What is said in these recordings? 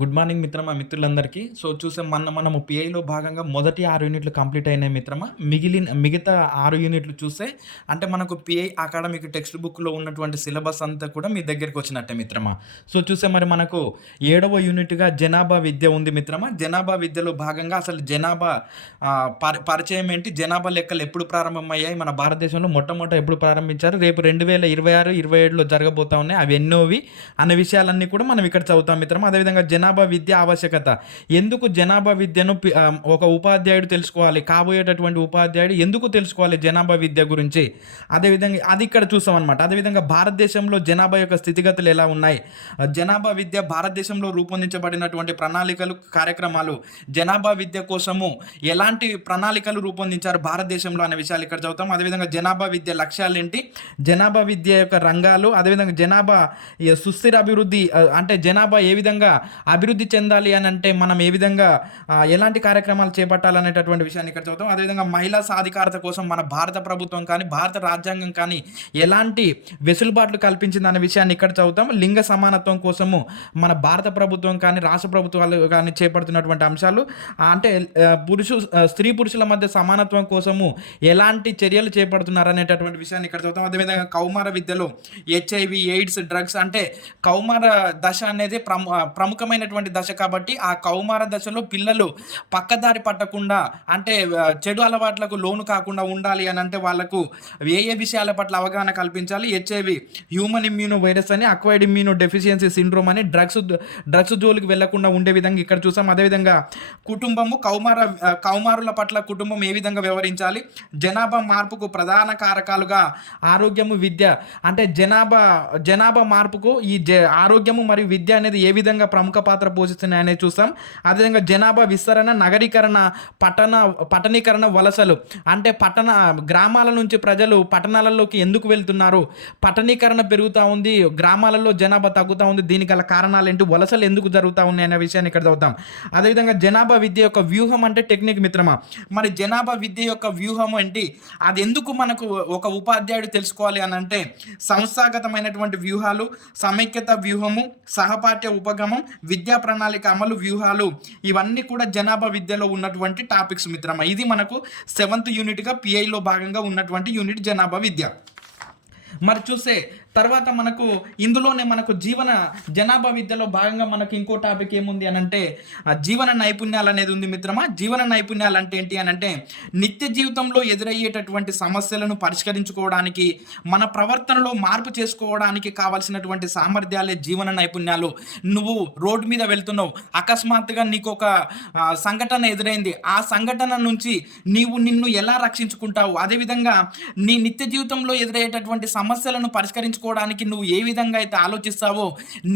Good morning మిత్రమా మిత్రులందరికీ. చూసే మనము పిఐలో భాగంగా మొదటి 6 యూనిట్లు కంప్లీట్ అయినాయి మిత్రమా. మిగతా 6 యూనిట్లు చూస్తే అంటే మనకు పిఐ అకాడమిక్ టెక్స్ట్ బుక్‌లో ఉన్నటువంటి సిలబస్ అంతా కూడా మీ దగ్గరికొచ్చినట్టే మిత్రమా. చూస్తే మరి మనకు 7వ యూనిట్‌గా జనాభా విద్య ఉంది మిత్రమా. జనాభా విద్యలో భాగంగా అసలు జనాభా పరిచయం ఏంటి? జనాభా లెక్కలు ఎప్పుడు ప్రారంభమయ్యాయి? మన భారతదేశంలో మొట్టమొదట ఎప్పుడు ప్రారంభించారు? రేపు 2026, 27లో జరగబోతా ఉన్నాయి. అవి ఎన్నోవి అనే విషయాలన్నీ కూడా మనం ఇక్కడ చదువుతాం మిత్రమా. అదేవిధంగా జనాభా విద్య ఆవశ్యకత. ఎందుకు జనాభా విద్యను ఒక ఉపాధ్యాయుడు తెలుసుకోవాలి? కాబోయేటటువంటి ఉపాధ్యాయుడు ఎందుకు తెలుసుకోవాలి జనాభా విద్య గురించి? అదేవిధంగా అది ఇక్కడ చూసామనమాట. అదేవిధంగా భారతదేశంలో జనాభా యొక్క స్థితిగతులు ఎలా ఉన్నాయి? జనాభా విద్య భారతదేశంలో రూపొందించబడినటువంటి ప్రణాళికలు, కార్యక్రమాలు, జనాభా విద్య కోసము ఎలాంటి ప్రణాళికలు రూపొందించారు భారతదేశంలో అనే విషయాలు ఇక్కడ చదువుతాం. అదేవిధంగా జనాభా విద్య లక్ష్యాలేంటి? జనాభా విద్య యొక్క రంగాలు, అదేవిధంగా జనాభా సుస్థిర అభివృద్ధి అంటే జనాభా ఏ విధంగా అభివృద్ధి చెందాలి అని అంటే మనం ఏ విధంగా ఎలాంటి కార్యక్రమాలు చేపట్టాలనేటటువంటి విషయాన్ని ఇక్కడ చదువుతాం. అదేవిధంగా మహిళా సాధికారత కోసం మన భారత ప్రభుత్వం కానీ భారత రాజ్యాంగం కానీ ఎలాంటి వెసులుబాట్లు కల్పించిందనే విషయాన్ని ఇక్కడ చదువుతాం. లింగ సమానత్వం కోసము మన భారత ప్రభుత్వం కానీ రాష్ట్ర ప్రభుత్వాలు కానీ చేపడుతున్నటువంటి అంశాలు అంటే స్త్రీ పురుషుల మధ్య సమానత్వం కోసము ఎలాంటి చర్యలు చేపడుతున్నారు అనేటటువంటి విషయాన్ని ఇక్కడ చదువుతాం. అదేవిధంగా కౌమార విద్యలో హెచ్ఐవి, ఎయిడ్స్, డ్రగ్స్ అంటే కౌమార దశ అనేది ప్రముఖమైనటువంటి దశ కాబట్టి ఆ కౌమార దశలో పిల్లలు పక్కదారి పట్టకుండా అంటే చెడు అలవాట్లకు లోను కాకుండా ఉండాలి అని అంటే వాళ్ళకు ఏ ఏ విషయాల పట్ల అవగాహన కల్పించాలి? హెచ్ఐవి హ్యూమన్ ఇమ్యూనో వైరస్ అని, అక్వైర్డ్ ఇమ్యూనో డెఫిషియన్సీ సిండ్రోమ్ అని, డ్రగ్స్ జోలికి వెళ్లకుండా ఉండే విధంగా ఇక్కడ చూసాం. అదేవిధంగా కుటుంబము కౌమారుల పట్ల కుటుంబం ఏ విధంగా వ్యవహరించాలి? జనాభా మార్పుకు ప్రధాన కారకాలుగా ఆరోగ్యము, విద్య అంటే జనాభా మార్పుకు ఈ ఆరోగ్యము మరియు విద్య అనేది ఏ విధంగా ప్రముఖ పాత్ర పోషిస్తున్నాయనేది చూస్తాం. అదేవిధంగా జనాభా విస్తరణ, నగరీకరణ, పట్టణీకరణ, వలసలు అంటే గ్రామాల నుంచి ప్రజలు పట్టణాలలోకి ఎందుకు వెళ్తున్నారు? పట్టణీకరణ పెరుగుతూ ఉంది, గ్రామాలలో జనాభా తగ్గుతూ ఉంది, దీనికి గల కారణాలు ఏంటి? వలసలు ఎందుకు జరుగుతూ ఉన్నాయి అనే విషయాన్ని ఇక్కడ చదువుతాం. అదేవిధంగా జనాభా విద్య యొక్క వ్యూహం అంటే టెక్నిక్ మిత్రమా. మరి జనాభా విద్య యొక్క వ్యూహం ఏంటి? అది ఎందుకు మనకు ఒక ఉపాధ్యాయుడు తెలుసుకోవాలి అని అంటే సంస్థాగతమైనటువంటి వ్యూహాలు, సమైక్యత వ్యూహము, సహపాఠ్య ఉపగమం, విద్యా ప్రణాళిక అమలు వ్యూహాలు, ఇవన్నీ కూడా జనాభా విద్యలో ఉన్నటువంటి టాపిక్స్ మిత్రమా. ఇది మనకు 7th యూనిట్గా పిఐలో భాగంగా ఉన్నటువంటి యూనిట్ జనాభా విద్య. మరి చూస్తే తర్వాత మనకు ఇందులోనే మనకు జనాభా విద్యలో భాగంగా మనకు ఇంకో టాపిక్ ఏముంది అని అంటే జీవన నైపుణ్యాలు అనేది ఉంది మిత్రమా. జీవన నైపుణ్యాలు అంటే ఏంటి అని అంటే నిత్య జీవితంలో ఎదురయ్యేటటువంటి సమస్యలను పరిష్కరించుకోవడానికి, మన ప్రవర్తనలో మార్పు చేసుకోవడానికి కావాల్సినటువంటి సామర్థ్యాలే జీవన నైపుణ్యాలు. నువ్వు రోడ్డు మీద వెళ్తున్నావు, అకస్మాత్తుగా నీకు ఒక సంఘటన ఎదురైంది, ఆ సంఘటన నుంచి నిన్ను ఎలా రక్షించుకుంటావు, అదేవిధంగా నీ నిత్య జీవితంలో ఎదురయ్యేటటువంటి సమస్యలను పరిష్కరించుకోవడానికి నువ్వు ఏ విధంగా అయితే ఆలోచిస్తావో,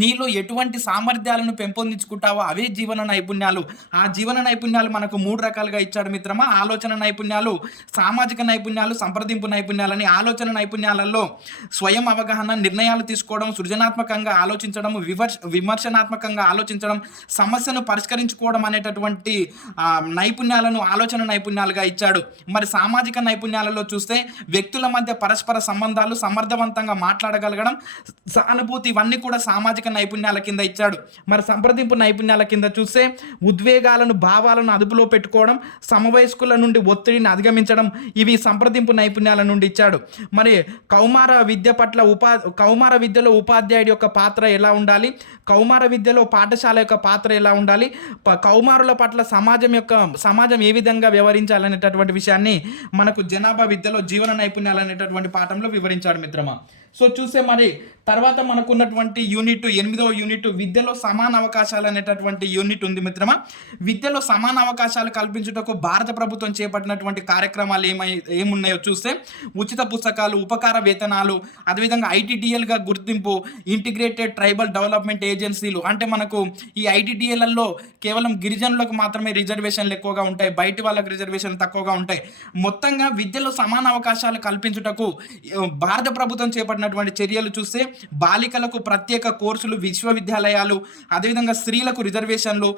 నీలో ఎటువంటి సామర్థ్యాలను పెంపొందించుకుంటావో అవే జీవన నైపుణ్యాలు. ఆ జీవన నైపుణ్యాలు మనకు 3 రకాలుగా ఇచ్చాడు మిత్రమా. ఆలోచన నైపుణ్యాలు, సామాజిక నైపుణ్యాలు, సంప్రదింపు నైపుణ్యాలని. ఆలోచన నైపుణ్యాలలో స్వయం అవగాహన, నిర్ణయాలు తీసుకోవడం, సృజనాత్మకంగా ఆలోచించడం, విమర్శనాత్మకంగా ఆలోచించడం, సమస్యను పరిష్కరించుకోవడం అనేటటువంటి నైపుణ్యాలను ఆలోచన నైపుణ్యాలుగా ఇచ్చాడు. మరి సామాజిక నైపుణ్యాలలో చూస్తే వ్యక్తుల మధ్య పరస్పర సంబంధాలు, సమర్థవంతంగా మాట్లాడగలగడం, సానుభూతి, ఇవన్నీ కూడా సామాజిక నైపుణ్యాల కింద ఇచ్చాడు. మరి సంప్రదింపు నైపుణ్యాల కింద చూస్తే ఉద్వేగాలను, భావాలను అదుపులో పెట్టుకోవడం, సమవయస్కుల నుండి ఒత్తిడిని అధిగమించడం, ఇవి సంప్రదింపు నైపుణ్యాల నుండి ఇచ్చాడు. మరి కౌమార విద్యలో ఉపాధ్యాయుడి యొక్క పాత్ర ఎలా ఉండాలి? కౌమార విద్యలో పాఠశాల యొక్క పాత్ర ఎలా ఉండాలి? కౌమారుల పట్ల సమాజం ఏ విధంగా వ్యవహరించాలనేటటువంటి విషయాన్ని మనకు జనాభా విద్యలో జీవన నైపుణ్యాలు అనేటటువంటి పాఠంలో వివరించాడు మిత్రమా. చూస్తే మరి తర్వాత మనకున్నటువంటి యూనిట్ 8వ యూనిట్ విద్యలో సమాన అవకాశాలు అనేటటువంటి యూనిట్ ఉంది మిత్రమా. విద్యలో సమాన అవకాశాలు కల్పించుటకు భారత ప్రభుత్వం చేపట్టినటువంటి కార్యక్రమాలు ఏమున్నాయో చూస్తే ఉచిత పుస్తకాలు, ఉపకార వేతనాలు, అదేవిధంగా ఐటీడీఎల్గా గుర్తింపు, ఇంటిగ్రేటెడ్ ట్రైబల్ డెవలప్మెంట్ ఏజెన్సీలు అంటే మనకు ఈ ఐటీడీఎల్లలో కేవలం గిరిజనులకు మాత్రమే రిజర్వేషన్లు ఎక్కువగా ఉంటాయి, బయటి వాళ్ళకి రిజర్వేషన్లు తక్కువగా ఉంటాయి. మొత్తంగా విద్యలో సమాన అవకాశాలు కల్పించుటకు భారత ప్రభుత్వం చేపట్టిన చేపట్టినటువంటి చర్యలు చూస్తే బాలికలకు ప్రత్యేక కోర్సులు, విశ్వవిద్యాలయాలు, అదేవిధంగా స్త్రీలకు రిజర్వేషన్లు,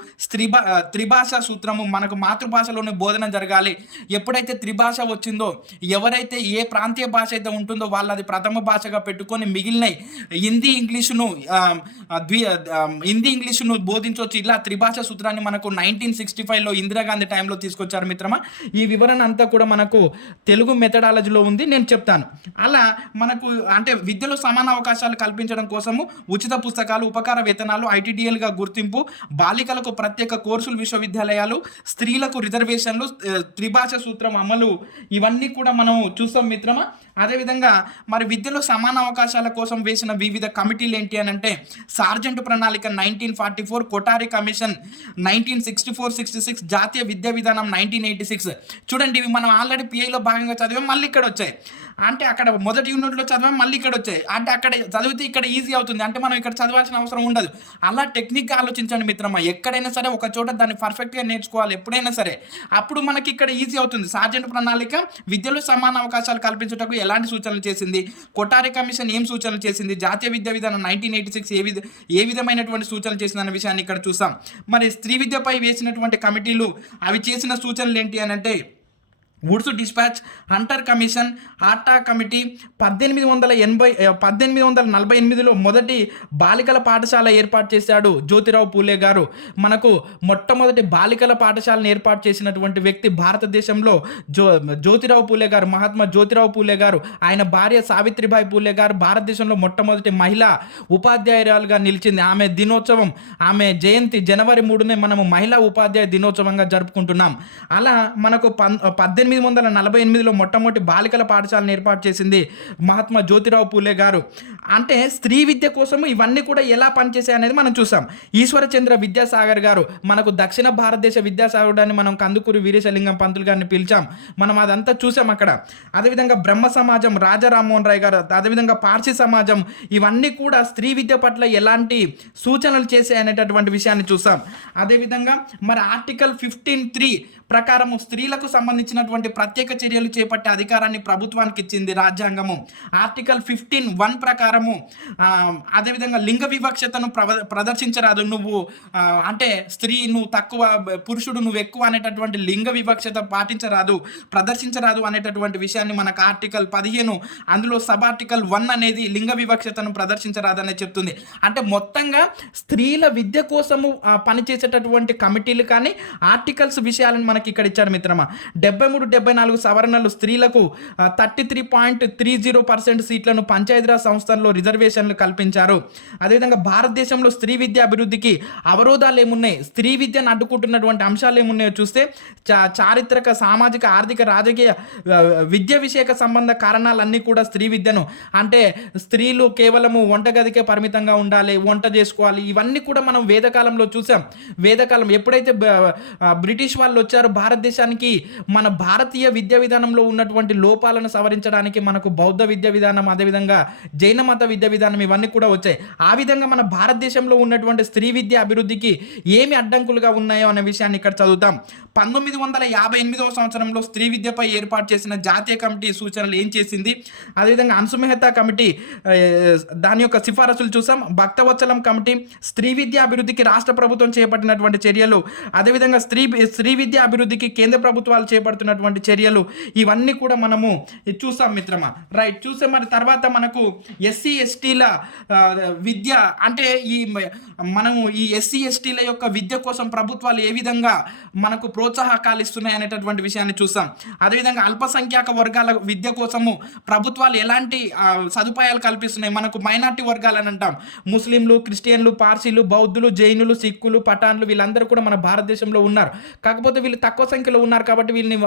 త్రిభాషా సూత్రము, మనకు మాతృభాషలోనే బోధన జరగాలి. ఎప్పుడైతే త్రిభాష వచ్చిందో, ఎవరైతే ఏ ప్రాంతీయ భాష అయితే ఉంటుందో వాళ్ళు అది ప్రథమ భాషగా పెట్టుకొని మిగిలినవి హిందీ ఇంగ్లీషును బోధించవచ్చు. ఇలా త్రిభాష సూత్రాన్ని మనకు 1965లో ఇందిరాగాంధీ టైంలో తీసుకొచ్చారు మిత్రమా. ఈ వివరణ అంతా కూడా మనకు తెలుగు మెథడాలజీలో ఉంది, నేను చెప్తాను. అలా మనకు అంటే విద్యలో సమాన అవకాశాలు కల్పించడం కోసము ఉచిత పుస్తకాలు, ఉపకార వేతనాలు, ఐటీడీఎల్గా గుర్తింపు, బాలికలకు ప్రత్యేక కోర్సులు, విశ్వవిద్యాలయాలు, స్త్రీలకు రిజర్వేషన్లు, త్రిభాష సూత్రం అమలు, ఇవన్నీ కూడా మనం చూస్తాం మిత్రమా. అదేవిధంగా మరి విద్యలో సమాన అవకాశాల కోసం వేసిన వివిధ కమిటీలు ఏంటి అని అంటే సార్జెంట్ ప్రణాళిక 1944, కొఠారి కమిషన్ 1964-66, జాతీయ విద్యా విధానం 1986. చూడండి, ఇవి మనం ఆల్రెడీ పిఐలో భాగంగా చదివాం, మళ్ళీ ఇక్కడ వచ్చాయి. అంటే అక్కడ మొదటి యూనిట్లో చదివాం, మళ్ళీ ఇక్కడ వచ్చాయి. అంటే అక్కడ చదివితే ఇక్కడ ఈజీ అవుతుంది, అంటే మనం ఇక్కడ చదవాల్సిన అవసరం ఉండదు. అలా టెక్నిక్గా ఆలోచించండి మిత్రమా. ఎక్కడైనా సరే ఒక చోట దాన్ని పర్ఫెక్ట్గా నేర్చుకోవాలి ఎప్పుడైనా సరే, అప్పుడు మనకి ఇక్కడ ఈజీ అవుతుంది. సార్జెంట్ ప్రణాళిక విద్యలో సమాన అవకాశాలు కల్పించుటకు ఎలాంటి సూచనలు చేసింది, కొఠారి కమిషన్ ఏం సూచనలు చేసింది, జాతీయ విద్యా విధానం 1986 ఏ విధమైనటువంటి సూచనలు చేసిందన్న విషయాన్ని ఇక్కడ చూసాం. మరి స్త్రీ విద్యపై వేసినటువంటి కమిటీలు అవి చేసిన సూచనలు ఏంటి అని అంటే వుడ్స్ డిస్పాచ్, హంటర్ కమిషన్, ఆటా కమిటీ, 1848లో మొదటి బాలికల పాఠశాల ఏర్పాటు చేశాడు జ్యోతిరావు పూలే గారు. మనకు మొట్టమొదటి బాలికల పాఠశాలను ఏర్పాటు చేసినటువంటి వ్యక్తి భారతదేశంలో జ్యోతిరావు పూలే గారు, మహాత్మా జ్యోతిరావు పూలే గారు. ఆయన భార్య సావిత్రిబాయి పూలే గారు భారతదేశంలో మొట్టమొదటి మహిళా ఉపాధ్యాయురాలుగా నిలిచింది. ఆమె దినోత్సవం, ఆమె జయంతి జనవరి 3నే మనము మహిళా ఉపాధ్యాయ దినోత్సవంగా జరుపుకుంటున్నాం. అలా మనకు 1848లో మొట్టమొదటి బాలికల పాఠశాలను ఏర్పాటు చేసింది మహాత్మా జ్యోతిరావు పూలే గారు. అంటే స్త్రీ విద్య కోసము ఇవన్నీ కూడా ఎలా పనిచేసాయి అనేది మనం చూసాం. ఈశ్వరచంద్ర విద్యాసాగర్ గారు, మనకు దక్షిణ భారతదేశ విద్యాసాగరుడు అని మనం కందుకూరి వీరేశలింగం పంతులు గారిని పిలిచాం, మనం అదంతా చూసాం అక్కడ. అదేవిధంగా బ్రహ్మ సమాజం, రాజా రామ్మోహన్ రాయ్ గారు, అదేవిధంగా పార్సీ సమాజం, ఇవన్నీ కూడా స్త్రీ విద్య పట్ల ఎలాంటి సూచనలు చేశాయి అనేటటువంటి విషయాన్ని చూసాం. అదేవిధంగా మరి ఆర్టికల్ 15(3) ప్రకారము స్త్రీలకు సంబంధించినటువంటి ప్రత్యేక చర్యలు చేపట్టే అధికారాన్ని ప్రభుత్వానికి ఇచ్చింది రాజ్యాంగము. ఆర్టికల్ 15(1) ప్రకారము అదేవిధంగా లింగ వివక్షతను ప్రదర్శించరాదు. నువ్వు అంటే స్త్రీ నువ్వు తక్కువ, పురుషుడు నువ్వు ఎక్కువ అనేటటువంటి లింగ వివక్షత పాటించరాదు, ప్రదర్శించరాదు అనేటటువంటి విషయాన్ని మనకు ఆర్టికల్ 15 అందులో సబ్ ఆర్టికల్ 1 అనేది లింగ వివక్షతను ప్రదర్శించరాదు అనేది చెప్తుంది. అంటే మొత్తంగా స్త్రీల విద్య కోసము పనిచేసేటటువంటి కమిటీలు కానీ ఆర్టికల్స్ విషయాలను మనకి ఇక్కడ ఇచ్చాడు మిత్రమా. 73-74 సవరణలు స్త్రీలకు 33.30% సీట్లను పంచాయతీరాజ్ సంస్థల్లో రిజర్వేషన్లు కల్పించారు. అదేవిధంగా భారతదేశంలో స్త్రీ విద్య అభివృద్ధికి అవరోధాలు ఏమున్నాయి, స్త్రీ విద్యను అడ్డుకుంటున్నటువంటి అంశాలు ఏమున్నాయో చూస్తే చారిత్రక, సామాజిక, ఆర్థిక, రాజకీయ, విద్య విషయక సంబంధ కారణాలన్నీ కూడా స్త్రీ విద్యను అంటే స్త్రీలు కేవలము వంటగదికే పరిమితంగా ఉండాలి, వంట చేసుకోవాలి, ఇవన్నీ కూడా మనం వేదకాలంలో చూసాం. వేదకాలం ఎప్పుడైతే బ్రిటిష్ వాళ్ళు వచ్చారో భారతదేశానికి, మన భారతీయ విద్యా విధానంలో ఉన్నటువంటి లోపాలను సవరించడానికి మనకు బౌద్ధ విద్యా విధానం, అదేవిధంగా జైన మత విద్యా విధానం ఇవన్నీ కూడా వచ్చాయి. ఆ విధంగా మన భారతదేశంలో ఉన్నటువంటి స్త్రీ విద్య అభివృద్ధికి ఏమి అడ్డంకులుగా ఉన్నాయో అనే విషయాన్ని ఇక్కడ చదువుతాం. 1958వ సంవత్సరంలో స్త్రీ విద్యపై ఏర్పాటు చేసిన జాతీయ కమిటీ సూచనలు ఏం చేసింది, అదేవిధంగా అన్సు మెహతా కమిటీ దాని యొక్క సిఫారసులు చూసాం. భక్తవత్సలం కమిటీ స్త్రీ విద్య అభివృద్ధికి రాష్ట్ర ప్రభుత్వం చేపట్టినటువంటి చర్యలు, అదేవిధంగా స్త్రీ విద్య అభివృద్ధికి కేంద్ర ప్రభుత్వాలు చేపడుతున్నటువంటి చర్యలు, ఇవన్నీ కూడా మనము చూసాం మిత్రమా. రైట్, చూసే మరి తర్వాత మనకు ఎస్సీ ఎస్టీల విద్య అంటే మనము ఈ ఎస్సీ ఎస్టీల యొక్క విద్య కోసం ప్రభుత్వాలు ఏ విధంగా మనకు ప్రోత్సాహకాలు ఇస్తున్నాయి అనేటటువంటి విషయాన్ని చూసాం. అదేవిధంగా అల్పసంఖ్యాక వర్గాల విద్య కోసము ప్రభుత్వాలు ఎలాంటి సదుపాయాలు కల్పిస్తున్నాయి. మనకు మైనార్టీ వర్గాలు అని అంటాం, ముస్లింలు, క్రిస్టియన్లు, పార్సీలు, బౌద్ధులు, జైనులు, సిక్కులు, పఠాన్లు, వీళ్ళందరూ కూడా మన భారతదేశంలో ఉన్నారు. కాకపోతే వీళ్ళు తక్కువ సంఖ్యలో ఉన్నారు కాబట్టి వీళ్ళని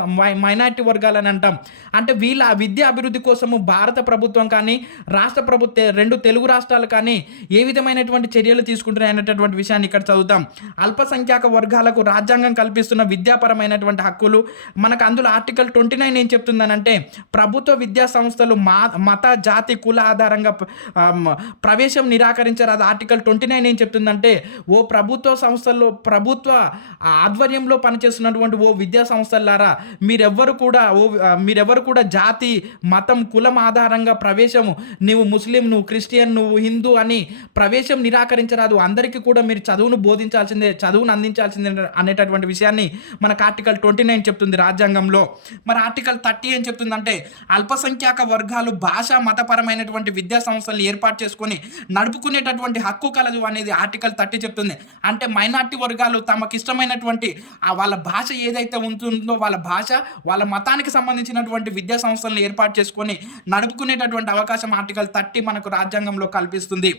మైనార్టీ వర్గాలని అంటాం. అంటే వీళ్ళ విద్యా అభివృద్ధి కోసము భారత ప్రభుత్వం కానీ రాష్ట్ర ప్రభుత్వం, 2 తెలుగు రాష్ట్రాలు కానీ ఏ విధమైనటువంటి చర్యలు తీసుకుంటున్నాయి అనేటటువంటి విషయాన్ని ఇక్కడ చదువుతాం. అల్పసంఖ్యాక వర్గాలకు రాజ్యాంగం కల్పిస్తున్న విద్యాపరమైనటువంటి హక్కులు, మనకు అందులో ఆర్టికల్ 29 ఏం చెప్తుందనంటే ప్రభుత్వ విద్యా సంస్థలు మత, జాతి, కుల ఆధారంగా ప్రవేశం నిరాకరించరాదు. ఆర్టికల్ 29 ఏం చెప్తుందంటే ఓ ప్రభుత్వ సంస్థల్లో, ప్రభుత్వ ఆధ్వర్యంలో పనిచేస్తున్నటువంటి ఓ విద్యా సంస్థలారా మీరెవ్వరు కూడా జాతి, మతం, కులం ఆధారంగా ప్రవేశము నువ్వు ముస్లిం, నువ్వు క్రిస్టియన్, నువ్వు హిందూ అని ప్రవేశం నిరాకరించరాదు. అందరికీ కూడా మీరు చదువును బోధించాల్సిందే, చదువును అందించాల్సిందే అనేటటువంటి విషయాన్ని మనకు ఆర్టికల్ 29 చెప్తుంది రాజ్యాంగంలో. మరి ఆర్టికల్ 30 ఏం చెప్తుందంటే అల్పసంఖ్యాక వర్గాలు భాషా మతపరమైనటువంటి విద్యా సంస్థలను ఏర్పాటు చేసుకొని నడుపుకునేటటువంటి హక్కు కలదు అనేది ఆర్టికల్ 30 చెప్తుంది. అంటే మైనార్టీ వర్గాలు తమకు ఇష్టమైనటువంటి వాళ్ళ భాష ఏదైతే ఉంటుందో వాళ్ళ భాష, వాళ్ళ మతానికి సంబంధించినటువంటి విద్యా సంస్థలను ఏర్పాటు చేసుకొని నడుపుకునేటటువంటి అవకాశం ఆర్టికల్ 30 మనకు రాజ్యాంగంలో కల్పిస్తుంది.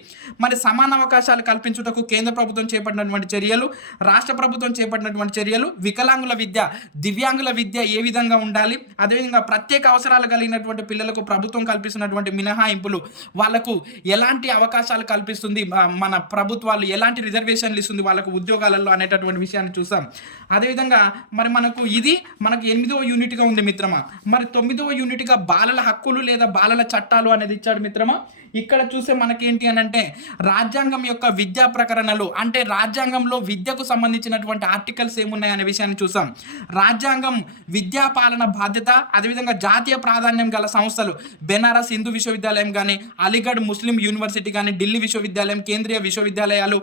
మరి సమాన అవకాశాలు కల్పించుటకు కేంద్ర ప్రభుత్వం చేపట్టినటువంటి చర్యలు, రాష్ట్ర ప్రభుత్వం చేపట్టినటువంటి చర్యలు, వికలాంగుల విద్య, దివ్యాంగుల విద్య ఏ విధంగా ఉండాలి, అదేవిధంగా ప్రత్యేక అవసరాలు కలిగినటువంటి పిల్లలకు ప్రభుత్వం కల్పిస్తున్నటువంటి మినహాయింపులు, వాళ్ళకు ఎలాంటి అవకాశాలు కల్పిస్తుంది మన ప్రభుత్వాలు, ఎలాంటి రిజర్వేషన్లు ఇస్తుంది వాళ్ళకు ఉద్యోగాలలో అనేటటువంటి విషయాన్ని చూసాం. అదేవిధంగా మరి మనకు 8వ యూనిట్గా ఉంది మిత్రమా. మరి 9వ యూనిట్గా బాలల హక్కులు లేదా బాలల చట్టాలు అనేది ఇచ్చాడు మిత్రమా. ఇక్కడ చూసే మనకేంటి అని అంటే రాజ్యాంగం యొక్క విద్యా ప్రకరణలు, అంటే రాజ్యాంగంలో విద్యకు సంబంధించినటువంటి ఆర్టికల్స్ ఏమున్నాయనే విషయాన్ని చూసాం. రాజ్యాంగం విద్యా పాలన బాధ్యత, అదేవిధంగా జాతీయ ప్రాధాన్యం గల సంస్థలు బెనారస్ హిందూ విశ్వవిద్యాలయం కానీ, అలీగఢ్ ముస్లిం యూనివర్సిటీ కానీ, ఢిల్లీ విశ్వవిద్యాలయం, కేంద్రీయ విశ్వవిద్యాలయాలు,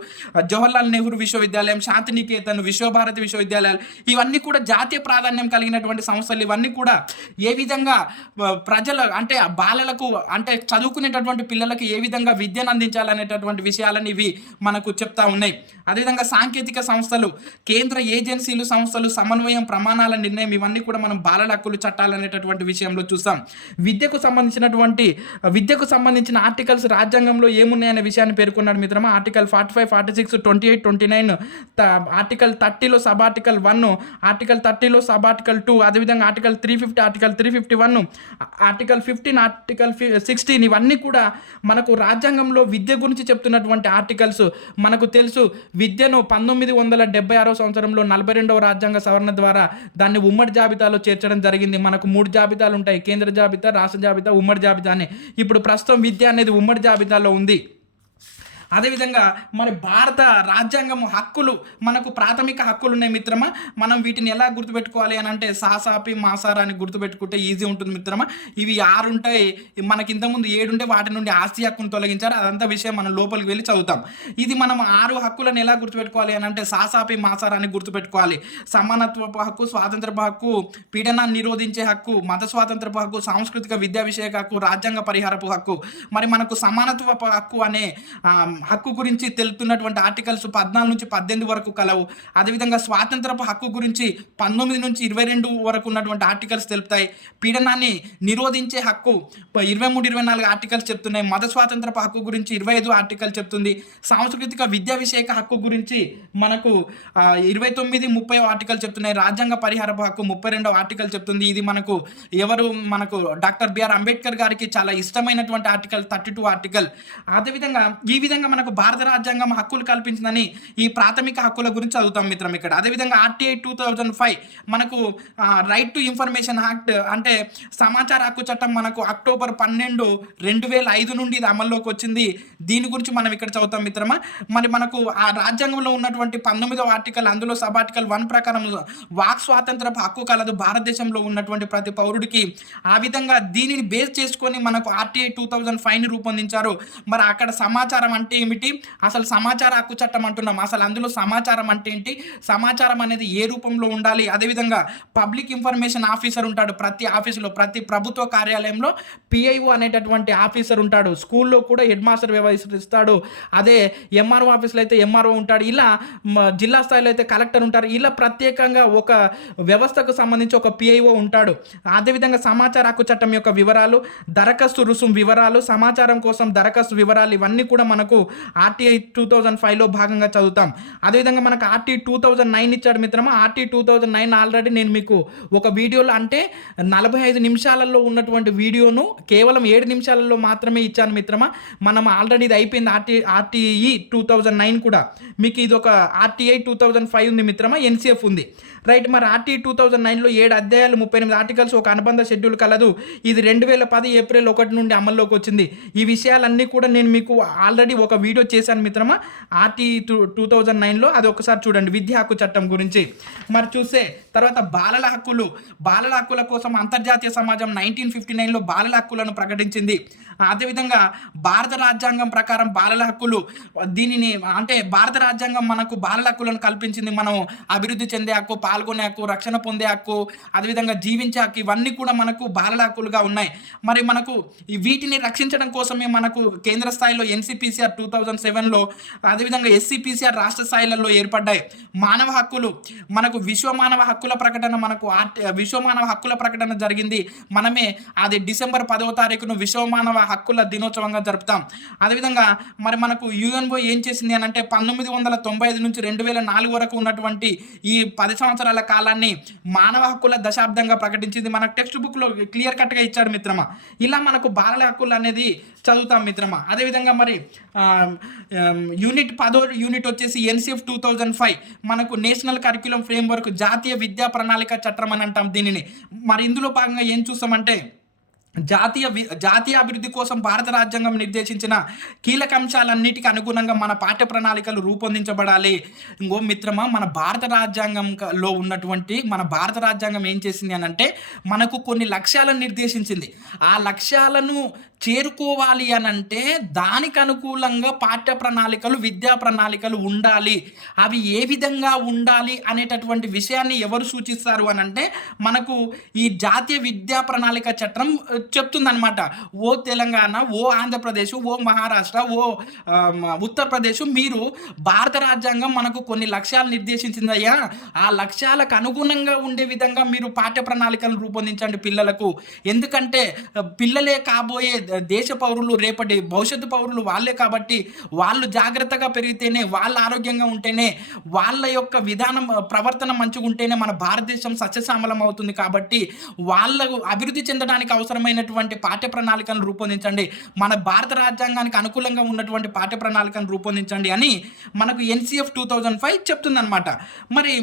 జవహర్లాల్ నెహ్రూ విశ్వవిద్యాలయం, శాంతినికేతన్, విశ్వభారతి విశ్వవిద్యాలయాలు, ఇవన్నీ కూడా జాతీయ ప్రాధాన్యం కలిగినటువంటి సంస్థలు. ఇవన్నీ కూడా ఏ విధంగా ప్రజలు అంటే బాలలకు అంటే చదువుకునేటటువంటి పిల్లలకి ఏ విధంగా విద్యను అందించాలనేటటువంటి విషయాలని ఇవి మనకు చెప్తా ఉన్నాయి. అదేవిధంగా సాంకేతిక సంస్థలు, కేంద్ర ఏజెన్సీలు, సంస్థలు, సమన్వయం, ప్రమాణాల నిర్ణయం, ఇవన్నీ కూడా మనం బాలల హక్కులు చట్టాలు అనేటటువంటి విషయంలో చూస్తాం. విద్యకు సంబంధించిన ఆర్టికల్స్ రాజ్యాంగంలో ఏమున్నాయనే విషయాన్ని పేర్కొన్నాడు మిత్రమా. ఆర్టికల్ 45, 46, 28, 29, ఆర్టికల్ 30లో సబ్ ఆర్టికల్ 1, ఆర్టికల్ 30లో సబ్ ఆర్టికల్ 2, అదేవిధంగా ఆర్టికల్ 350, ఆర్టికల్ 351, ఆర్టికల్ 15, ఆర్టికల్ 16, ఇవన్నీ కూడా మనకు రాజ్యాంగంలో విద్య గురించి చెప్తున్నటువంటి ఆర్టికల్స్. మనకు తెలుసు విద్యను 1976 సంవత్సరంలో 42వ రాజ్యాంగ సవరణ ద్వారా దాన్ని ఉమ్మడి జాబితాలో చేర్చడం జరిగింది. మనకు 3 జాబితాలు ఉంటాయి, కేంద్ర జాబితా, రాష్ట్ర జాబితా, ఉమ్మడి జాబితా అని. ఇప్పుడు ప్రస్తుతం విద్య అనేది ఉమ్మడి జాబితాలో ఉంది. అదేవిధంగా మరి భారత రాజ్యాంగం హక్కులు, మనకు ప్రాథమిక హక్కులు ఉన్నాయి మిత్రమా. మనం వీటిని ఎలా గుర్తుపెట్టుకోవాలి అని అంటే సాసాపి మాసారా అని గుర్తుపెట్టుకుంటే ఈజీ ఉంటుంది మిత్రమా. ఇవి 6 ఉంటాయి, మనకి ఇంతకుముందు 7 ఉంటే వాటి నుండి ఆస్తి హక్కును తొలగించారు. అదంతా విషయం మనం లోపలికి వెళ్ళి చదువుతాం. ఇది మనం 6 హక్కులను ఎలా గుర్తుపెట్టుకోవాలి అని అంటే సాసాపి మాసారా అని గుర్తుపెట్టుకోవాలి. సమానత్వపు హక్కు, స్వాతంత్రపు హక్కు, పీడనాన్ని నిరోధించే హక్కు, మత స్వాతంత్రపు హక్కు, సాంస్కృతిక విద్యా విషయక హక్కు, రాజ్యాంగ పరిహారపు హక్కు. మరి మనకు సమానత్వపు హక్కు అనే హక్కు గురించి తెలుపుతున్నటువంటి ఆర్టికల్స్ 14 నుంచి 18 వరకు కలవు. అదేవిధంగా స్వాతంత్రపు హక్కు గురించి 19 నుంచి 22 వరకు ఉన్నటువంటి ఆర్టికల్స్ తెలుపుతాయి. పీడనాన్ని నిరోధించే హక్కు 23, 24 ఆర్టికల్స్ చెప్తున్నాయి. మత స్వాతంత్రపు హక్కు గురించి 25 ఆర్టికల్ చెప్తుంది. సాంస్కృతిక విద్యా విషయక హక్కు గురించి మనకు 29, 30 ఆర్టికల్ చెప్తున్నాయి. రాజ్యాంగ పరిహారపు హక్కు 32వ ఆర్టికల్ చెప్తుంది. ఇది మనకు డాక్టర్ బిఆర్ అంబేద్కర్ గారికి చాలా ఇష్టమైనటువంటి ఆర్టికల్ 32 ఆర్టికల్. అదేవిధంగా ఈ విధంగా మనకు భారత రాజ్యాంగం హక్కులు కల్పించిందని ఈ ప్రాథమిక హక్కుల గురించి చదువుతాం మిత్రం ఇక్కడ. అదేవిధంగా ఆర్టీఐ 2005 మనకు రైట్ టు ఇన్ఫర్మేషన్ యాక్ట్ అంటే సమాచార హక్కు చట్టం మనకు అక్టోబర్ 12, 2005 నుండి ఇది అమల్లోకి వచ్చింది. దీని గురించి మనం ఇక్కడ చదువుతాం మిత్రమా. మరి మనకు ఆ రాజ్యాంగంలో ఉన్నటువంటి 19వ ఆర్టికల్, అందులో సబ్ ఆర్టికల్ 1 ప్రకారం వాక్ స్వాతంత్రపు హక్కు కలదు భారతదేశంలో ఉన్నటువంటి ప్రతి పౌరుడికి. ఆ విధంగా దీనిని బేస్ చేసుకొని మనకు ఆర్టీఐ 2005ని రూపొందించారు. మరి అక్కడ సమాచారం అంటే ఏమిటి, అసలు సమాచార హక్కు చట్టం అంటున్నాం, అసలు అందులో సమాచారం అంటే ఏంటి, సమాచారం అనేది ఏ రూపంలో ఉండాలి, అదేవిధంగా పబ్లిక్ ఇన్ఫర్మేషన్ ఆఫీసర్ ఉంటాడు ప్రతి ఆఫీసులో, ప్రతి ప్రభుత్వ కార్యాలయంలో పిఐఓ అనేటటువంటి ఆఫీసర్ ఉంటాడు. స్కూల్లో కూడా హెడ్ మాస్టర్ వ్యవహరిస్తాడు. అదే ఎంఆర్ఓ ఆఫీసులో అయితే ఎంఆర్ఓ ఉంటాడు. ఇలా జిల్లా స్థాయిలో అయితే కలెక్టర్ ఉంటారు. ఇలా ప్రత్యేకంగా ఒక వ్యవస్థకు సంబంధించి ఒక పిఐఓ ఉంటాడు. అదేవిధంగా సమాచార హక్కు చట్టం యొక్క వివరాలు, దరఖాస్తు రుసుం వివరాలు, సమాచారం కోసం దరఖాస్తు వివరాలు, ఇవన్నీ కూడా మనకు ఆర్టీఐ 2005లో భాగంగా చదువుతాం. అదేవిధంగా మనకు ఆర్టీ 2009 ఇచ్చాడు మిత్రమా. ఆర్టీ 2009 ఆల్రెడీ నేను మీకు ఒక వీడియోలో అంటే 45 నిమిషాలలో ఉన్నటువంటి వీడియోను కేవలం 7 నిమిషాలలో మాత్రమే ఇచ్చాను మిత్రమా. మనం ఆల్రెడీ ఇది అయిపోయింది. ఆర్టీఈ 2009 కూడా మీకు ఇది ఒక ఆర్టీఐ 2005 ఉంది మిత్రమా, ఎన్సీఎఫ్ ఉంది రైట్. మరి ఆర్టీ 2009లో 7 అధ్యాయాలు 38 ఆర్టికల్స్, ఒక అనుబంధ షెడ్యూల్ కలదు. ఇది 2010 ఏప్రిల్ 1 నుండి అమల్లోకి వచ్చింది. ఈ విషయాలన్నీ కూడా నేను మీకు ఆల్రెడీ ఒక వీడియో చేశాను మిత్రమా, ఆర్టీ 2009లో, అది ఒకసారి చూడండి, విద్యా హక్కు చట్టం గురించి. మరి చూస్తే తర్వాత బాలల హక్కుల కోసం అంతర్జాతీయ సమాజం 1959లో బాలల హక్కులను ప్రకటించింది. అదేవిధంగా భారత రాజ్యాంగం ప్రకారం బాలల హక్కులు, దీనిని అంటే భారత రాజ్యాంగం మనకు బాలల హక్కులను కల్పించింది. మనం అభివృద్ధి చెందే హక్కు, పాల్గొనే హక్కు, రక్షణ పొందే హక్కు, అదేవిధంగా జీవించే హక్కు, ఇవన్నీ కూడా మనకు బాలల హక్కులుగా ఉన్నాయి. మరి మనకు వీటిని రక్షించడం కోసమే మనకు కేంద్ర స్థాయిలో ఎన్సిపిసిఆర్ 2007లో, అదేవిధంగా ఎస్సిపిసిఆర్ రాష్ట్ర స్థాయిలలో ఏర్పడ్డాయి. మానవ హక్కులు, మనకు విశ్వ మానవ హక్కుల ప్రకటన, మనకు విశ్వ మానవ హక్కుల ప్రకటన జరిగింది. మనమే అది డిసెంబర్ 10వ తారీఖును విశ్వ మానవ హక్కుల దినోత్సవంగా జరుపుతాం. అదేవిధంగా మరి మనకు యుఎన్ఓ ఏం చేసింది అని అంటే 1995 నుంచి 2004 వరకు ఉన్నటువంటి ఈ 10 సంవత్సరాల కాలాన్ని మానవ హక్కుల దశాబ్దంగా ప్రకటించింది. మనకు టెక్స్ట్ బుక్లో క్లియర్ కట్గా ఇచ్చాడు మిత్రమా. ఇలా మనకు బాలల హక్కులు అనేది చదువుతాం మిత్రమా. అదేవిధంగా మరి యూనిట్ వచ్చేసి ఎన్సిఎఫ్ 2005, మనకు నేషనల్ కరిక్యులం ఫ్రేమ్వర్క్, జాతీయ విద్యా ప్రణాళిక చట్టం అని అంటాం దీనిని. మరి ఇందులో భాగంగా ఏం చూస్తామంటే జాతీయ అభివృద్ధి కోసం భారత రాజ్యాంగం నిర్దేశించిన కీలక అంశాలన్నిటికీ అనుగుణంగా మన పాఠ్య ప్రణాళికలు రూపొందించబడాలి. ఇంకో మిత్రమా, మన భారత రాజ్యాంగం ఏం చేసింది అని అంటే మనకు కొన్ని లక్ష్యాలను నిర్దేశించింది. ఆ లక్ష్యాలను చేరుకోవాలి అని అంటే దానికి అనుకూలంగా పాఠ్య ప్రణాళికలు, విద్యా ప్రణాళికలు ఉండాలి. అవి ఏ విధంగా ఉండాలి అనేటటువంటి విషయాన్ని ఎవరు సూచిస్తారు అని అంటే మనకు ఈ జాతీయ విద్యా ప్రణాళిక చట్టం చెప్తుందనమాట. ఓ తెలంగాణ, ఓ ఆంధ్రప్రదేశ్, ఓ మహారాష్ట్ర, ఓ ఉత్తరప్రదేశ్, మీరు భారత రాజ్యాంగం మనకు కొన్ని లక్ష్యాలు నిర్దేశించిందయ్యా, ఆ లక్ష్యాలకు అనుగుణంగా ఉండే విధంగా మీరు పాఠ్య ప్రణాళికలను రూపొందించండి పిల్లలకు. ఎందుకంటే పిల్లలే కాబోయే దేశ పౌరులు, రేపటి భవిష్యత్తు పౌరులు వాళ్ళే. కాబట్టి వాళ్ళు జాగ్రత్తగా పెరిగితేనే, వాళ్ళ ఆరోగ్యంగా ఉంటేనే, వాళ్ళ యొక్క విధానం ప్రవర్తన మంచిగా ఉంటేనే మన భారతదేశం సస్యశ్యామలం అవుతుంది. కాబట్టి వాళ్ళకు అభివృద్ధి చెందడానికి అవసరమైనటువంటి పాఠ్య ప్రణాళికలను రూపొందించండి, మన భారత రాజ్యాంగానికి అనుకూలంగా ఉన్నటువంటి పాఠ్య ప్రణాళికను రూపొందించండి అని మనకు ఎన్సిఎఫ్ 2005 చెప్తుందనమాట. మరి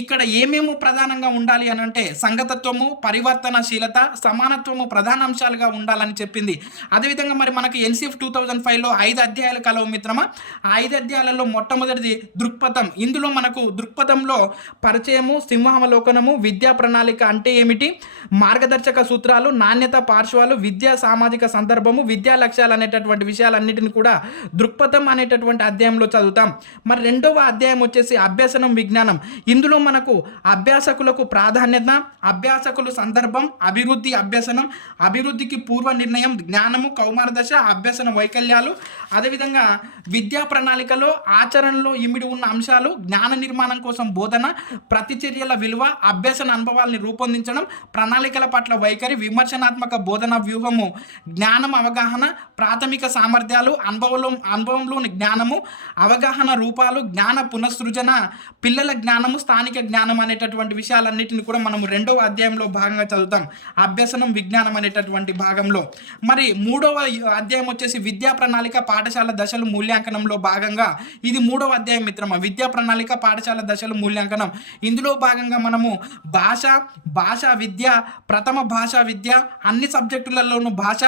ఇక్కడ ఏమేమి ప్రధానంగా ఉండాలి అని అంటే సంగతత్వము, పరివర్తనశీలత, సమానత్వము ప్రధాన అంశాలుగా ఉండాలని చెప్పింది. అదేవిధంగా మరి మనకు ఎన్సిఎఫ్ 2005లో 5 అధ్యాయాలు కలవు మిత్రమా. ఆ 5 అధ్యాయాలలో మొట్టమొదటిది దృక్పథం. ఇందులో మనకు దృక్పథంలో పరిచయము, సింహావలోకనము, విద్యా ప్రణాళిక అంటే ఏమిటి, మార్గదర్శక సూత్రాలు, నాణ్యత పార్శ్వాలు, విద్యా సామాజిక సందర్భము, విద్యా లక్ష్యాలు అనేటటువంటి విషయాలన్నిటిని కూడా దృక్పథం అనేటటువంటి అధ్యాయంలో చదువుతాం. మరి రెండవ అధ్యాయం వచ్చేసి అభ్యసనం విజ్ఞానం. ఇందులో మనకు అభ్యాసకులకు ప్రాధాన్యత, అభ్యాసకులు సందర్భం, అభివృద్ధి, అభ్యసనం, అభివృద్ధికి పూర్వ నిర్ణయం, జ్ఞానము, కౌమార దశ, అభ్యసన వైకల్యాలు, అదేవిధంగా విద్యా ప్రణాళికలో ఆచరణలో ఇమిడి ఉన్న అంశాలు, జ్ఞాన నిర్మాణం కోసం బోధన, ప్రతిచర్యల విలువ, అభ్యసన అనుభవాల్ని రూపొందించడం, ప్రణాళికల పట్ల వైఖరి, విమర్శనాత్మక బోధన వ్యూహము, జ్ఞానం, అవగాహన, ప్రాథమిక సామర్థ్యాలు, అనుభవంలోని జ్ఞానము, అవగాహన రూపాలు, జ్ఞాన పునఃసృజన, పిల్లల జ్ఞానము, స్థానిక జ్ఞానం అనేటటువంటి విషయాలన్నిటిని కూడా మనము రెండవ అధ్యాయంలో భాగంగా చదువుతాం, అభ్యసనం విజ్ఞానం అనేటటువంటి భాగంలో. మరి మూడవ అధ్యాయం వచ్చేసి విద్యా ప్రణాళిక పాఠశాల దశలు మూల్యాంకనంలో భాగంగా, ఇది మూడవ అధ్యాయం మిత్రమా, విద్యా ప్రణాళిక పాఠశాల దశలు మూల్యాంకనం. ఇందులో భాగంగా మనము భాషా విద్య, ప్రథమ భాషా విద్య, అన్ని సబ్జెక్టులలోనూ భాష,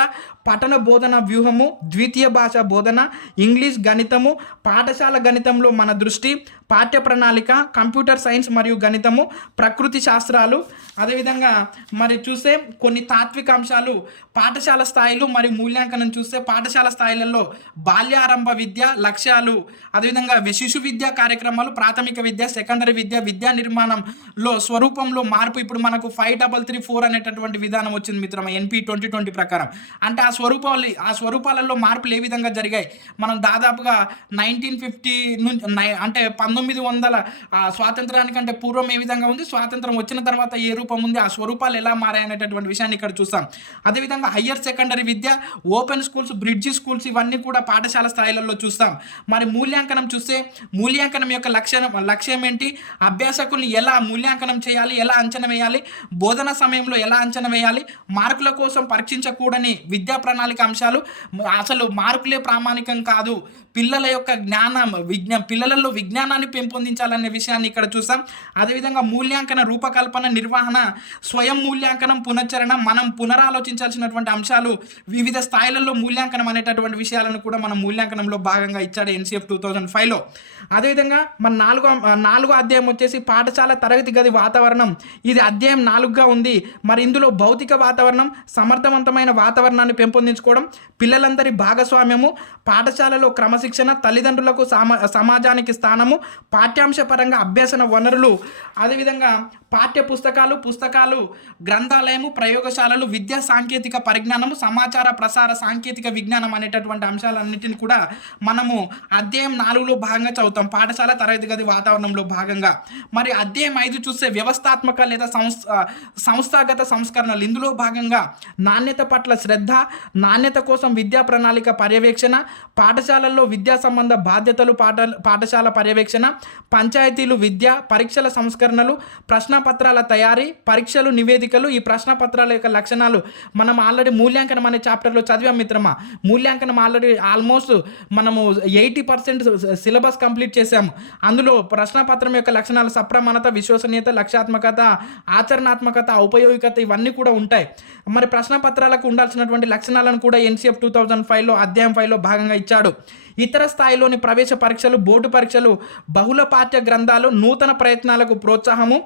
పఠన బోధన వ్యూహము, ద్వితీయ భాష బోధన, ఇంగ్లీష్, గణితము, పాఠశాల గణితంలో మన దృష్టి, పాఠ్య ప్రణాళిక, కంప్యూటర్ సైన్స్ మరియు గణితము, ప్రకృతి శాస్త్రాలు. అదేవిధంగా మరి చూస్తే కొన్ని తాత్విక అంశాలు పాఠశాల స్థాయిలు మరియు మూల్యాంకనం చూస్తే పాఠశాల స్థాయిలలో బాల్యారంభ విద్య లక్ష్యాలు, అదేవిధంగా శిశు విద్యా కార్యక్రమాలు, ప్రాథమిక విద్య, సెకండరీ విద్య, విద్యా నిర్మాణంలో స్వరూపంలో మార్పు. ఇప్పుడు మనకు 5334 అనేటటువంటి విధానం వచ్చింది మిత్రమా NP 2020 ప్రకారం. అంటే ఆ స్వరూపాలలో మార్పులు ఏ విధంగా జరిగాయి, మనం దాదాపుగా 1950 నుంచి అంటే 1900 స్వాతంత్రానికంటే పూర్వం ఏ విధంగా ఉంది, స్వాతంత్రం వచ్చిన తర్వాత ఏ రూపం ఉంది, ఆ స్వరూపాలు ఎలా మారాయి అనేటటువంటి విషయాన్ని ఇక్కడ చూస్తాం. అదేవిధంగా హయ్యర్ సెకండరీ విద్య, ఓపెన్ స్కూల్స్, బ్రిడ్జి స్కూల్స్, ఇవన్నీ కూడా పాఠశాల స్థాయిలలో చూస్తాం. మరి మూల్యాంకనం చూస్తే మూల్యాంకనం యొక్క లక్ష్యం ఏంటి, అభ్యాసకుల్ని ఎలా మూల్యాంకనం చేయాలి, ఎలా అంచనా వేయాలి, బోధన సమయంలో ఎలా అంచనా వేయాలి, మార్కుల కోసం పరీక్షించకూడని విద్యా ప్రణాళిక అంశాలు, అసలు మార్కులే ప్రామాణికం కాదు, పిల్లల యొక్క పిల్లలలో విజ్ఞానాన్ని పెంపొందించాలనే విషయాన్ని ఇక్కడ చూసాం. అదేవిధంగా మూల్యాంకన రూపకల్పన, నిర్వహణ, స్వయం మూల్యాంకనం, పునశ్చరణ, మనం పునరాలోచించాల్సినటువంటి అంశాలు, వివిధ స్థాయిలలో మూల్యాంకనం అనేటటువంటి విషయాలను కూడా మనం మూల్యాంకనంలో భాగంగా ఇచ్చాడు NCF 2005లో. అదేవిధంగా మన నాలుగో అధ్యాయం వచ్చేసి పాఠశాల తరగతి గది వాతావరణం. ఇది అధ్యాయం 4గా ఉంది. మరి ఇందులో భౌతిక వాతావరణం, సమర్థవంతమైన వాతావరణాన్ని పెంపొందించుకోవడం, పిల్లలందరి భాగస్వామ్యము, పాఠశాలలో క్రమశిక్షణ, తల్లిదండ్రులకు సమాజానికి స్థానము, పాఠ్యాంశ పరంగా అభ్యసన వనరులు, అదేవిధంగా పాఠ్య పుస్తకాలు, గ్రంథాలయము, ప్రయోగశాలలు, విద్యా సాంకేతిక పరిజ్ఞానము, సమాచార ప్రసార సాంకేతిక విజ్ఞానం అనేటటువంటి అంశాలన్నింటిని కూడా మనము అధ్యాయం 4లో భాగంగా చదువుతాం, పాఠశాల తరగతి గది వాతావరణంలో భాగంగా. మరి అధ్యాయం 5 చూస్తే వ్యవస్థాత్మక లేదా సంస్థాగత సంస్కరణలు. ఇందులో భాగంగా నాణ్యత పట్ల శ్రద్ధ, నాణ్యత కోసం విద్యా ప్రణాళిక పర్యవేక్షణ, పాఠశాలల్లో విద్యా సంబంధ బాధ్యతలు, పాఠశాల పర్యవేక్షణ, పంచాయతీలు, విద్య, పరీక్షల సంస్కరణలు, ప్రశ్నపత్రాల తయారీ, పరీక్షలు, నివేదికలు. ఈ ప్రశ్నపత్రాల యొక్క లక్షణాలు మనం ఆల్రెడీ మూల్యాంకనం అనే చాప్టర్లో చదివాం మిత్రమా. మూల్యాంకనం ఆల్మోస్ట్ మనము 80% సిలబస్ కంప్లీట్ చేసాము. అందులో ప్రశ్నపత్రం యొక్క లక్షణాలు సప్రమాణత, విశ్వసనీయత, లక్ష్యాత్మకత, ఆచరణాత్మకత, ఉపయోగికత ఇవన్నీ కూడా ఉంటాయి. మరి ప్రశ్నపత్రాలకు ఉండాల్సినటువంటి లక్షణాలను కూడా NCF 2005లో అధ్యాయం 5లో భాగంగా ఇచ్చాడు. ఇతర స్థాయిలోని ప్రవేశ పరీక్షలు, బోర్డు పరీక్షలు, బహుళ పాఠ్య గ్రంథాలు, నూతన ప్రయత్నాలకు ప్రోత్సాహము,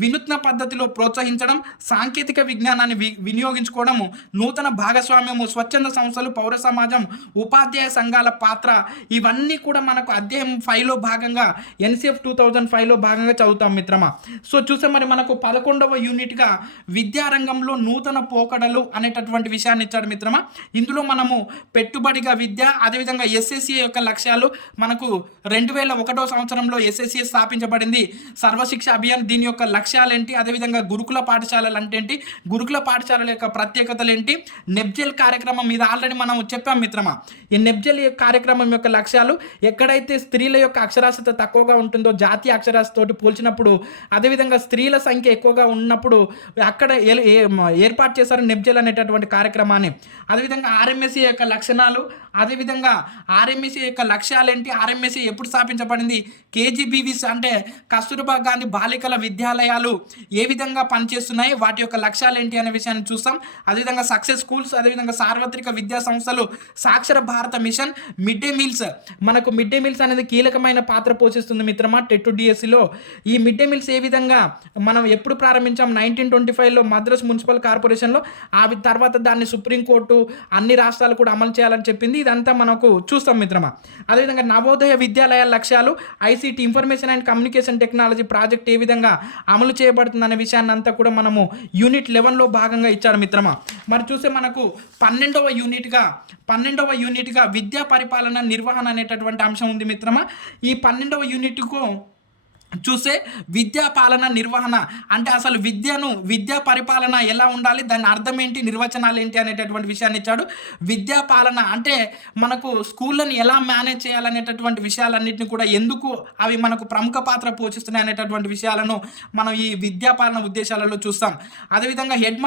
వినూత్న పద్ధతిలో ప్రోత్సహించడం, సాంకేతిక విజ్ఞానాన్ని వినియోగించుకోవడము, నూతన భాగస్వామ్యము, స్వచ్ఛంద సంస్థలు, పౌర సమాజం, ఉపాధ్యాయ సంఘాల పాత్ర, ఇవన్నీ కూడా మనకు అధ్యాయం 5లో భాగంగా NCF 2005లో భాగంగా చదువుతాం మిత్రమా. సో చూసే మరి మనకు 11వ యూనిట్గా విద్యారంగంలో నూతన పోకడలు అనేటటువంటి విషయాన్ని ఇచ్చాడు మిత్రమా. ఇందులో మనము పెట్టుబడిగా విద్య, అదేవిధంగా SSC యొక్క లక్ష్యాలు. మనకు 2001 సంవత్సరంలో SSC స్థాపించబడింది, సర్వశిక్ష అభియాన్. దీని యొక్క లక్ష్యాలు ఏంటి, అదేవిధంగా గురుకుల పాఠశాలలు అంటే ఏంటి, గురుకుల పాఠశాలల యొక్క ప్రత్యేకతలు ఏంటి, నెబ్జెల్ కార్యక్రమం మీద ఆల్రెడీ మనం చెప్పాం మిత్రమా. ఈ నెబ్జెల్ కార్యక్రమం యొక్క లక్ష్యాలు, ఎక్కడైతే స్త్రీల యొక్క అక్షరాస్యత తక్కువగా ఉంటుందో జాతీయ అక్షరాస్యతతోటి పోల్చినప్పుడు, అదేవిధంగా స్త్రీల సంఖ్య ఎక్కువగా ఉన్నప్పుడు అక్కడ ఏర్పాటు చేశారు నెబ్జెల్ అనేటటువంటి కార్యక్రమాన్ని. అదేవిధంగా RMSE యొక్క లక్షణాలు, అదేవిధంగా RMSE యొక్క లక్ష్యాలు ఏంటి, RMSE ఎప్పుడు స్థాపించబడింది, KGBVs అంటే కస్తూర్బా గాంధీ బాలికల విద్యాలయాలు ఏ విధంగా పనిచేస్తున్నాయి, వాటి యొక్క లక్ష్యాలు ఏంటి అనే విషయాన్ని చూస్తాం. అదేవిధంగా సక్సెస్ స్కూల్స్, అదేవిధంగా సార్వత్రిక విద్యా సంస్థలు, సాక్షర భారత మిషన్, మిడ్ డే మీల్స్. మనకు మిడ్ డే మీల్స్ అనేది కీలకమైన పాత్ర పోషిస్తుంది మిత్రమా టెట్ DSCలో. ఈ మిడ్ డే మీల్స్ ఏ విధంగా మనం ఎప్పుడు ప్రారంభించాం, 1925లో మద్రాస్ మున్సిపల్ కార్పొరేషన్లో. ఆ తర్వాత దాన్ని సుప్రీంకోర్టు అన్ని రాష్ట్రాలు కూడా అమలు చేయాలని చెప్పింది. ఇదంతా మనకు చూస్తాం మిత్రమా. అదేవిధంగా నవోదయ విద్యాలయాల లక్ష్యాలు, ICT information and communication technology project ఏ విధంగా అమలు చేయబడుతుంది అనే విషయాన్ని అంతా కూడా మనము యూనిట్ 11లో భాగంగా ఇచ్చాడు మిత్రమా. మరి చూస్తే మనకు 12వ యూనిట్గా విద్యా పరిపాలన నిర్వహణ అనేటటువంటి అంశం ఉంది మిత్రమా. ఈ 12వ యూనిట్కు చూస్తే విద్యా పాలన నిర్వహణ అంటే అసలు విద్యా పరిపాలన ఎలా ఉండాలి, దాని అర్థం ఏంటి, నిర్వచనాలు ఏంటి అనేటటువంటి విషయాన్ని ఇచ్చాడు. విద్యా పాలన అంటే మనకు స్కూళ్ళని ఎలా మేనేజ్ చేయాలనేటటువంటి విషయాలన్నింటినీ కూడా, ఎందుకు అవి మనకు ప్రముఖ పాత్ర పోషిస్తున్నాయి అనేటటువంటి విషయాలను మనం ఈ విద్యా పాలన ఉద్దేశాలలో చూస్తాం. అదేవిధంగా హెడ్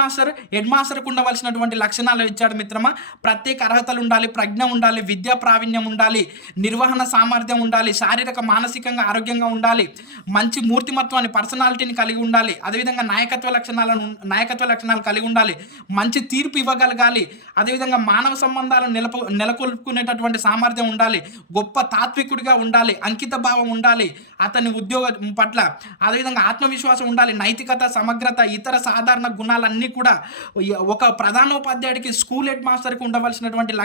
మాస్టర్కు ఉండవలసినటువంటి లక్షణాలు ఇచ్చాడు మిత్రమా. ప్రత్యేక అర్హతలు ఉండాలి, ప్రజ్ఞ ఉండాలి, విద్యా ప్రావీణ్యం ఉండాలి, నిర్వహణ సామర్థ్యం ఉండాలి, శారీరక మానసికంగా ఆరోగ్యంగా ఉండాలి, మంచి మూర్తిమత్వాన్ని, పర్సనాలిటీని కలిగి ఉండాలి, అదేవిధంగా నాయకత్వ లక్షణాలు కలిగి ఉండాలి, మంచి తీర్పు ఇవ్వగలగాలి, అదేవిధంగా మానవ సంబంధాలను నెలకొల్పుకునేటటువంటి సామర్థ్యం ఉండాలి, గొప్ప తాత్వికుడిగా ఉండాలి, అంకిత భావం ఉండాలి అతని ఉద్యోగం పట్ల, అదేవిధంగా ఆత్మవిశ్వాసం ఉండాలి, నైతికత, సమగ్రత, ఇతర సాధారణ గుణాలన్నీ కూడా ఒక ప్రధానోపాధ్యాయుడికి, స్కూల్ హెడ్ మాస్టర్కి ఉండవలసినటువంటి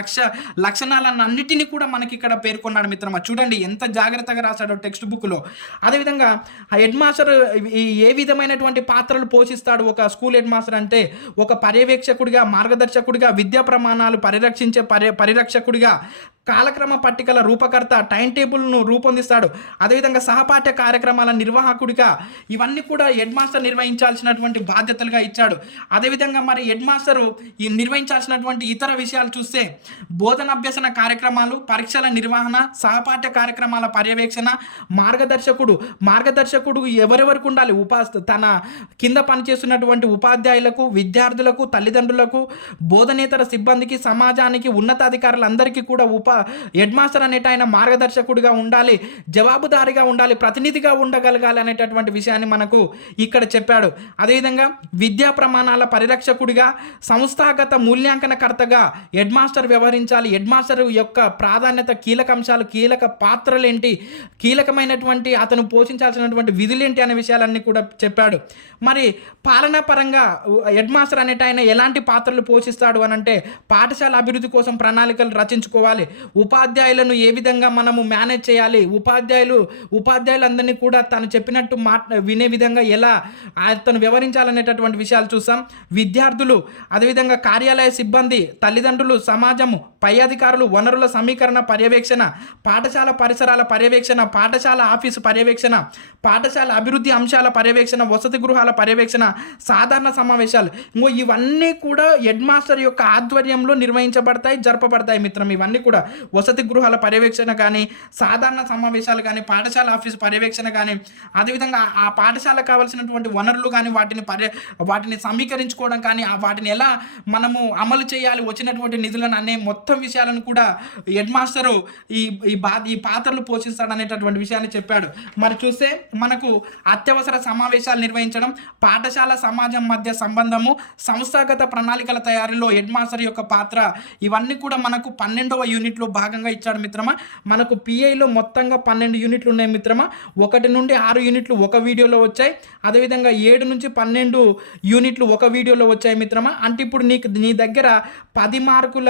లక్షణాలన్నిటినీ కూడా మనకి ఇక్కడ పేర్కొన్నాడు మిత్రమా. చూడండి ఎంత జాగ్రత్తగా రాశాడో టెక్స్ట్ బుక్లో. అదేవిధంగా హెడ్ మాస్టర్ ఏ విధమైనటువంటి పాత్రలు పోషిస్తాడు ఒక స్కూల్ హెడ్ మాస్టర్ అంటే, ఒక పర్యవేక్షకుడిగా, మార్గదర్శకుడిగా, విద్యా ప్రమాణాలు పరిరక్షించే పరిరక్షకుడిగా, కాలక్రమ పట్టికల రూపకర్త, టైం టేబుల్ను రూపొందిస్తాడు, అదేవిధంగా సహపాఠ్య కార్యక్రమాల నిర్వాహకుడిగా, ఇవన్నీ కూడా హెడ్ మాస్టర్ నిర్వహించాల్సినటువంటి బాధ్యతలుగా ఇచ్చాడు. అదేవిధంగా మరి హెడ్ మాస్టరు ఈ నిర్వహించాల్సినటువంటి ఇతర విషయాలు చూస్తే, బోధనాభ్యసన కార్యక్రమాలు, పరీక్షల నిర్వహణ, సహపాఠ్య కార్యక్రమాల పర్యవేక్షణ, మార్గదర్శకుడు ఎవరెవరికి ఉండాలి, తన కింద పనిచేస్తున్నటువంటి ఉపాధ్యాయులకు, విద్యార్థులకు, తల్లిదండ్రులకు, బోధనేతర సిబ్బందికి, సమాజానికి, ఉన్నతాధికారులందరికీ కూడా హెడ్ మాస్టర్ అనేటాయన మార్గదర్శకుడిగా ఉండాలి, జవాబుదారీగా ఉండాలి, ప్రతినిధిగా ఉండగలగాలి అనేటటువంటి విషయాన్ని మనకు ఇక్కడ చెప్పాడు. అదేవిధంగా విద్యా ప్రమాణాల పరిరక్షకుడిగా, సంస్థాగత మూల్యాంకనకర్తగా హెడ్ మాస్టర్ వ్యవహరించాలి. హెడ్ మాస్టర్ యొక్క ప్రాధాన్యత, కీలక అంశాలు, కీలక పాత్రలేంటి, కీలకమైనటువంటి అతను పోషించాల్సినటువంటి విధులేంటి అనే విషయాలన్నీ కూడా చెప్పాడు. మరి పాలనా పరంగా హెడ్ మాస్టర్ అనేటాయన ఎలాంటి పాత్రలు పోషిస్తాడు అని అంటే, పాఠశాల అభివృద్ధి కోసం ప్రణాళికలు రచించుకోవాలి, ఉపాధ్యాయులను ఏ విధంగా మనము మేనేజ్ చేయాలి, ఉపాధ్యాయులందరినీ కూడా తను చెప్పినట్టు వినే విధంగా ఎలా అతను వ్యవహరించాలనేటటువంటి విషయాలు చూసాం. విద్యార్థులు, అదేవిధంగా కార్యాలయ సిబ్బంది, తల్లిదండ్రులు, సమాజము, పై అధికారులు, వనరుల సమీకరణ పర్యవేక్షణ, పాఠశాల పరిసరాల పర్యవేక్షణ, పాఠశాల ఆఫీసు పర్యవేక్షణ, పాఠశాల అభివృద్ధి అంశాల పర్యవేక్షణ, వసతి గృహాల పర్యవేక్షణ, సాధారణ సమావేశాలు, ఇవన్నీ కూడా హెడ్ మాస్టర్ యొక్క ఆధ్వర్యంలో నిర్వహించబడతాయి, జరపబడతాయి మిత్రం. ఇవన్నీ కూడా వసతి గృహాల పర్యవేక్షణ కానీ, సాధారణ సమావేశాలు కానీ, పాఠశాల ఆఫీసు పర్యవేక్షణ కానీ, అదేవిధంగా ఆ పాఠశాలకు కావాల్సినటువంటి వనరులు కానీ వాటిని సమీకరించుకోవడం కానీ, వాటిని ఎలా మనము అమలు చేయాలి, వచ్చినటువంటి నిధులను అనే మొత్తం విషయాలను కూడా హెడ్ మాస్టరు ఈ పాత్రలు పోషిస్తాడనేటటువంటి విషయాన్ని చెప్పాడు. మరి చూస్తే మనకు అత్యవసర సమావేశాలు నిర్వహించడం, పాఠశాల సమాజం మధ్య సంబంధము, సంస్థాగత ప్రణాళికల తయారీలో హెడ్ మాస్టర్ యొక్క పాత్ర, ఇవన్నీ కూడా మనకు 12వ యూనిట్లో భాగంగా ఇచ్చాడు మిత్రమా. మనకు పిఐలో మొత్తంగా 12 యూనిట్లు ఉన్నాయి మిత్రమా. 1 నుండి 6 యూనిట్లు ఒక వీడియోలో వచ్చాయి, అదేవిధంగా 7 నుంచి 12 యూనిట్లు ఒక వీడియోలో వచ్చాయి మిత్రమా. అంటే ఇప్పుడు నీ దగ్గర 10 మార్కుల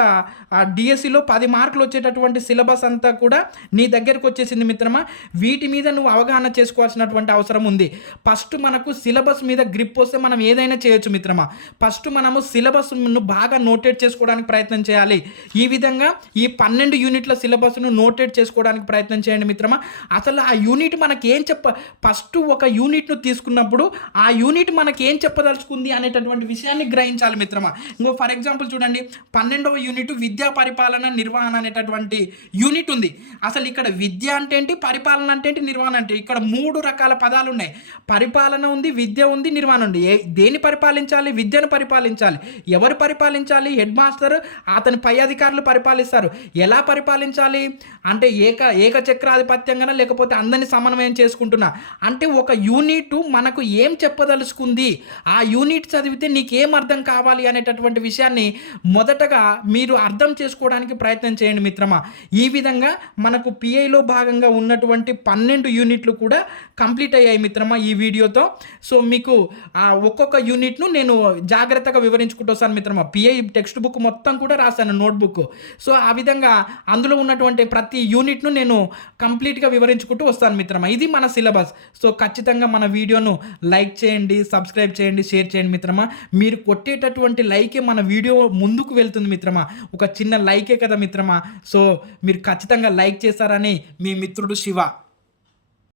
డిఎస్సిలో 10 మార్కులు వచ్చేటటువంటి సిలబస్ అంతా కూడా నీ దగ్గరకు వచ్చేసింది మిత్రమా. వీటి మీద నువ్వు అవగాహన చేసుకోవాల్సినటువంటి అవసరం ఉంది. ఫస్ట్ మనకు సిలబస్ మీద గ్రిప్ వస్తే మనం ఏదైనా చేయొచ్చు మిత్రమా. ఫస్ట్ మనము సిలబస్ను బాగా నోటేట్ చేసుకోవడానికి ప్రయత్నం చేయాలి. ఈ విధంగా ఈ 12 యూనిట్ల సిలబస్ను నోటేట్ చేసుకోవడానికి ప్రయత్నం చేయండి మిత్రమా. అసలు ఆ యూనిట్ మనకి ఏం ఫస్ట్ ఒక యూనిట్ను తీసుకున్నప్పుడు ఆ యూనిట్ మనకి ఏం చెప్పదలుచుకుంది అనేటటువంటి విషయాన్ని గ్రహించాలి మిత్రమా. ఫర్ ఎగ్జాంపుల్ చూడండి, 12వ యూనిట్ విద్యా పరిపాలన నిర్వహణ అనేటటువంటి యూనిట్ ఉంది. అసలు ఇక్కడ విద్య అంటే ఏంటి, పరిపాలన అంటే ఏంటి, నిర్వహణ అంటే, ఇక్కడ 3 రకాల పదాలు ఉన్నాయి. పరిపాలన ఉంది, విద్య ఉంది, నిర్వహణ ఉంది. దేని పరిపాలించాలి? విద్యను పరిపాలించాలి. ఎవరు పరిపాలించాలి? హెడ్ మాస్టర్, అతని పై అధికారులు పరిపాలిస్తారు. ఎలా పరిపాలించాలి అంటే ఏకచక్రాధిపత్యంగానే, లేకపోతే అందరినీ సమన్వయం చేసుకుంటున్నా అంటే, ఒక యూనిట్ మనకు ఏం చెప్పదలుచుకుంది, ఆ యూనిట్ చదివితే నీకేం అర్థం కావాలి అనేటటువంటి విషయాన్ని మొదటగా మీరు అర్థం చేసుకోవడానికి ప్రయత్నం చేయండి మిత్రమా. ఈ విధంగా మనకు పిఐలో భాగంగా ఉన్నటువంటి 12 యూనిట్లు కూడా కంప్లీట్ అయ్యాయి మిత్రమా ఈ వీడియోతో. సో మీకు ఒక్కొక్క యూనిట్ను నేను జాగ్రత్తగా వివరించుకుంటూ వస్తాను మిత్రమా. పిఐ టెక్స్ట్ బుక్ మొత్తం కూడా రాశాను, నోట్బుక్. సో ఆ విధంగా అందులో ఉన్నటువంటి ప్రతి యూనిట్ను నేను కంప్లీట్గా వివరించుకుంటూ వస్తాను మిత్రమా. ఇది మన సిలబస్. సో ఖచ్చితంగా మన వీడియోను లైక్ చేయండి, సబ్స్క్రైబ్ చేయండి, షేర్ చేయండి మిత్రమా. మీరు కొట్టేటటువంటి లైకే మన వీడియో ముందుకు వెళ్తుంది మిత్రమా. ఒక చిన్న లైకే కదా మిత్రమా. సో మీరు ఖచ్చితంగా లైక్ చేస్తారని మీ మిత్రుడు శివ.